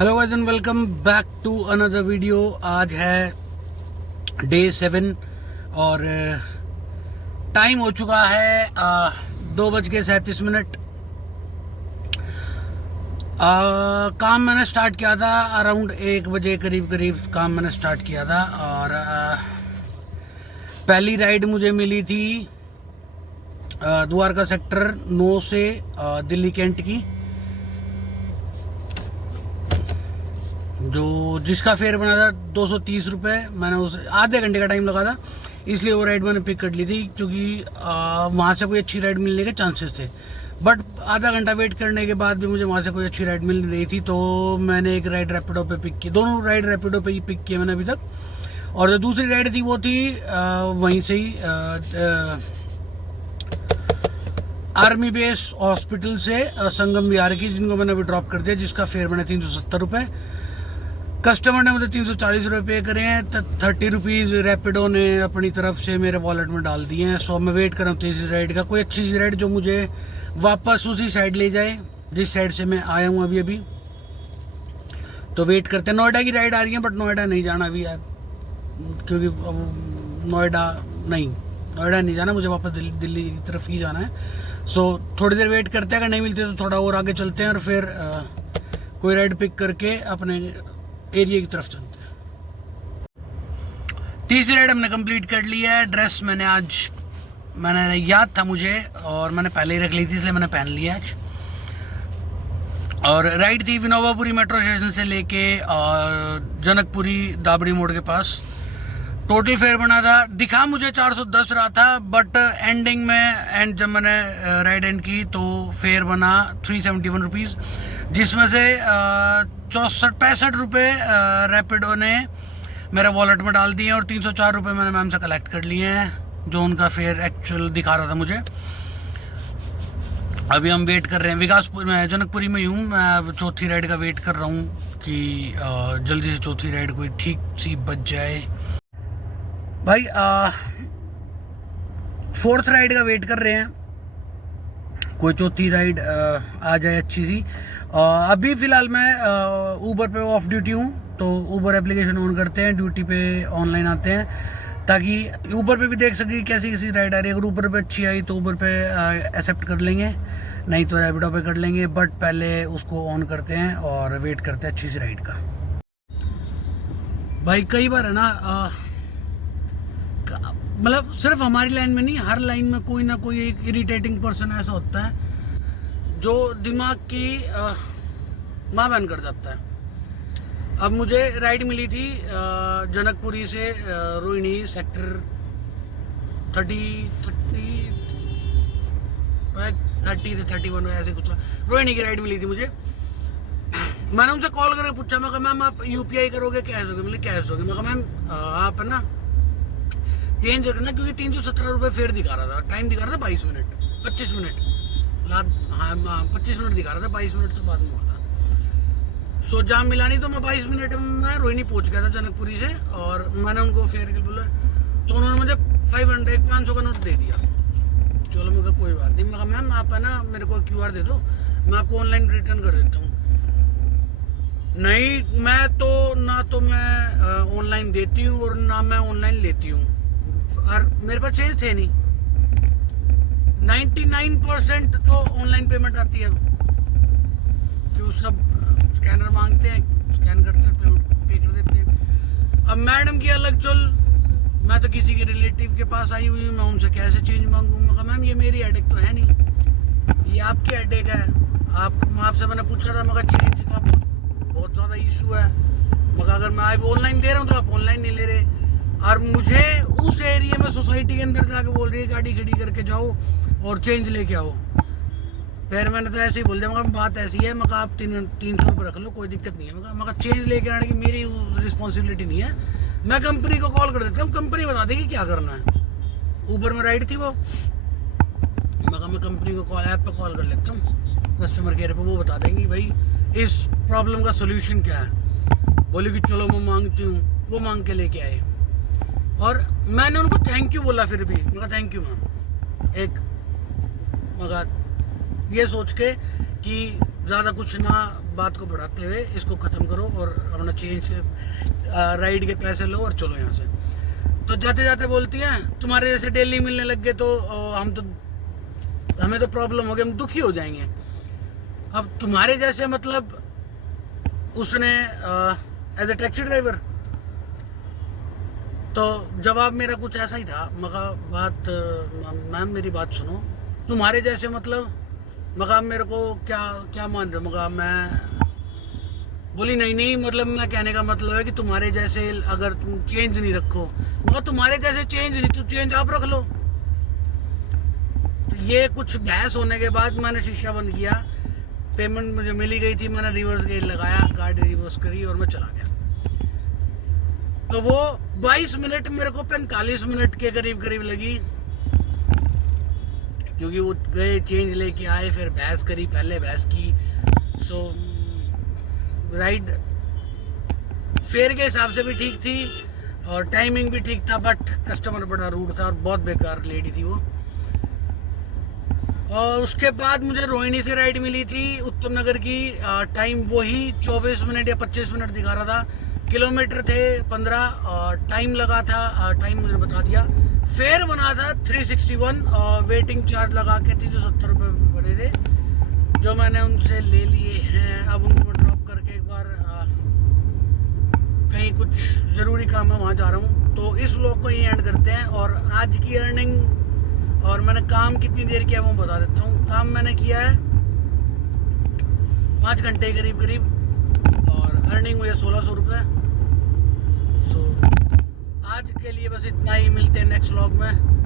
Hello guys and welcome back to another video. आज है day 7 और टाइम हो चुका है 2:37। काम मैंने स्टार्ट किया था अराउंड 1 बजे करीब काम मैंने स्टार्ट किया था और पहली राइड मुझे मिली थी द्वारका सेक्टर 9 से दिल्ली कैंट की, जो जिसका फेयर बना था 230 रुपये। मैंने उस आधे घंटे का टाइम लगा था, इसलिए वो राइड मैंने पिक कर ली थी क्योंकि वहाँ से कोई अच्छी राइड मिलने के चांसेस थे। बट आधा घंटा वेट करने के बाद भी मुझे वहाँ से कोई अच्छी राइड मिल नहीं रही थी, तो मैंने एक राइड रैपिडो पे पिक की। दोनों राइड रैपिडो पे ही पिक किए मैंने अभी तक। और जो दूसरी राइड थी वो थी वहीं से ही आर्मी बेस हॉस्पिटल से संगम विहार की, जिनको मैंने अभी ड्रॉप कर दिया, जिसका फेयर बना 370 रुपये। कस्टमर ने मुझे 340 रुपये पे करे हैं, 30 रुपीज़ रैपिडो ने अपनी तरफ से मेरे वॉलेट में डाल दिए हैं। सो मैं वेट कर रहा हूँ तीसरी राइड का, कोई अच्छी सी राइड जो मुझे वापस उसी साइड ले जाए जिस साइड से मैं आया हूँ अभी। तो वेट करते हैं। नोएडा की राइड आ रही है बट नोएडा नहीं जाना अभी यार, क्योंकि नोएडा नहीं जाना, मुझे वापस दिल्ली की तरफ ही जाना है। सो थोड़ी देर वेट करते हैं, अगर नहीं मिलती तो थोड़ा और आगे चलते हैं और फिर कोई राइड पिक करके अपने एरिया की तरफ चलते हैं। तीसरी राइड हमने कंप्लीट कर ली है। ड्रेस मैंने याद था मुझे और मैंने पहले ही रख ली थी, इसलिए मैंने पहन लिया आज। और राइड थी विनोबापुरी मेट्रो स्टेशन से लेके जनकपुरी दाबड़ी मोड़ के पास। टोटल फेयर बना था, दिखा मुझे 410 रहा था, बट एंडिंग में जब मैंने राइड एंड की तो फेयर बना 371 रुपीज़, जिसमें से 65 रुपये रैपिडो ने मेरे वॉलेट में डाल दिए और 304 रुपये मैंने मैम से कलेक्ट कर लिए हैं, जो उनका फेयर एक्चुअल दिखा रहा था मुझे। अभी हम वेट कर रहे हैं विकासपुर में, जनकपुरी में ही हूँ मैं। चौथी राइड का वेट कर रहा हूँ कि जल्दी से चौथी राइड कोई ठीक सी बच जाए भाई। फोर्थ राइड का वेट कर रहे हैं, कोई चौथी राइड आ जाए अच्छी सी। अभी फ़िलहाल मैं ऊबर पे ऑफ ड्यूटी हूँ, तो ऊबर एप्लीकेशन ऑन करते हैं, ड्यूटी पे ऑनलाइन आते हैं, ताकि ऊबर पे भी देख सकें कैसी कैसी राइड आ रही है। अगर ऊबर पे अच्छी आई तो ऊबर पे एक्सेप्ट कर लेंगे, नहीं तो रैपिडो पे कर लेंगे। बट पहले उसको ऑन करते हैं और वेट करते हैं अच्छी सी राइड का। भाई कई बार है ना, मतलब सिर्फ हमारी लाइन में नहीं, हर लाइन में कोई ना कोई एक इरिटेटिंग पर्सन ऐसा होता है जो दिमाग की माँ बहन कर जाता है। अब मुझे राइड मिली थी जनकपुरी से रोहिणी सेक्टर 30 से 31 ऐसे कुछ रोहिणी की राइड मिली थी मुझे। मैंने उनसे कॉल करके पूछा, मैं कहा मैम आप UPI करोगे कैश होगे? मैंने कैश होगे। मैं कहा मैम आप है ना चेंज करना, क्योंकि 317 रुपये फेयर दिखा रहा था। टाइम दिखा रहा था 25 मिनट 25 मिनट, हाँ 25 मिनट दिखा रहा था, 22 मिनट से बाद में हुआ था। सो जाम मिला नहीं तो मैं 22 मिनट में रोहिणी पहुंच गया था जनकपुरी से, और मैंने उनको फेयर के बोला तो उन्होंने मुझे 500 का नोट दे दिया। चलो मैं कहा कोई बात नहीं। मैं कहा मैम आप है ना मेरे को QR दे दो, मैं आपको ऑनलाइन रिटर्न कर देता हूँ। नहीं, मैं ऑनलाइन देती हूँ और ना मैं ऑनलाइन लेती हूँ, और मेरे पास चेंज थे नहीं। 99% तो ऑनलाइन पेमेंट आती है, क्यों सब स्कैनर मांगते हैं, स्कैन करते हैं, पेमेंट पे कर देते हैं। अब मैडम की अलग चल, मैं तो किसी के रिलेटिव के पास आई हुई हूँ, मैं उनसे कैसे चेंज मांगूंगा? मैम ये मेरी हेडेक तो है नहीं, ये आपकी हेडेक है। आपसे मैंने पूछा था, मगर चेंज का बहुत ज़्यादा इशू है, मगर अगर मैं ऑनलाइन दे रहा हूँ तो आप ऑनलाइन नहीं ले रहे। और मुझे उस एरिया में सोसाइटी के अंदर जाके बोल रही है गाड़ी खड़ी करके जाओ और चेंज लेके आओ। फिर मैंने तो ऐसे ही बोल दिया, मगर बात ऐसी है, मगर आप 300 रुपये रख लो, कोई दिक्कत नहीं है। मगर चेंज लेके आने की मेरी रिस्पॉन्सिबिलिटी नहीं है, मैं कंपनी को कॉल कर देता हूँ, कंपनी बता देगी क्या करना है। ऊबर में राइड थी वो, मगर मैं कंपनी को ऐप पे कॉल कर लेता हूँ, कस्टमर केयर पे, वो बता देंगी भाई इस प्रॉब्लम का सोल्यूशन क्या है। बोली कि चलो मैं मांगती हूँ, वो मांग के लेके आए। और मैंने उनको थैंक यू बोला, फिर भी मगर थैंक यू मैम, मगर ये सोच के कि ज़्यादा कुछ ना बात को बढ़ाते हुए इसको ख़त्म करो और अपना चेंज राइड के पैसे लो और चलो यहाँ से। तो जाते जाते बोलती हैं तुम्हारे जैसे डेली मिलने लग गए तो हमें तो प्रॉब्लम हो गई, हम दुखी हो जाएंगे। अब तुम्हारे जैसे मतलब उसने एज ए टैक्सी ड्राइवर, तो जवाब मेरा कुछ ऐसा ही था। मगर मैम मेरी बात सुनो, तुम्हारे जैसे मतलब मगर मेरे को क्या मान रहे हो? मगर मैं बोली नहीं मतलब मैं कहने का मतलब है कि तुम्हारे जैसे अगर तुम चेंज नहीं रखो, मगर तुम्हारे जैसे चेंज नहीं, तो चेंज आप रख लो। तो ये कुछ बहस होने के बाद मैंने शीशा बंद किया, पेमेंट मुझे मिली गई थी, मैंने रिवर्स गेयर लगाया, गाड़ी रिवर्स करी और मैं चला गया। तो वो 22 मिनट मेरे को 45 मिनट के करीब लगी, क्योंकि वो गए चेंज लेके आए, फिर बहस करी, पहले बहस की। सो राइड फेयर के हिसाब से भी ठीक थी और टाइमिंग भी ठीक था, बट कस्टमर बड़ा रूड था और बहुत बेकार लेडी थी वो। और उसके बाद मुझे रोहिणी से राइड मिली थी उत्तम नगर की, टाइम वही 24 मिनट या 25 मिनट दिखा रहा था, किलोमीटर थे 15 और टाइम लगा था, टाइम मुझे बता दिया। फेयर बना था 361 और वेटिंग चार्ज लगा के 370 रुपये बने थे, जो मैंने उनसे ले लिए हैं। अब उनको मैं ड्रॉप करके एक बार कहीं कुछ ज़रूरी काम है वहाँ जा रहा हूँ। तो इस व्लॉग को यहीं एंड करते हैं और आज की अर्निंग और मैंने काम कितनी देर किया वो बता देता हूँ। काम मैंने किया है 5 घंटे करीब और अर्निंग हुई है 1600 रुपये। सो आज के लिए बस इतना ही, मिलते हैं नेक्स्ट व्लॉग में।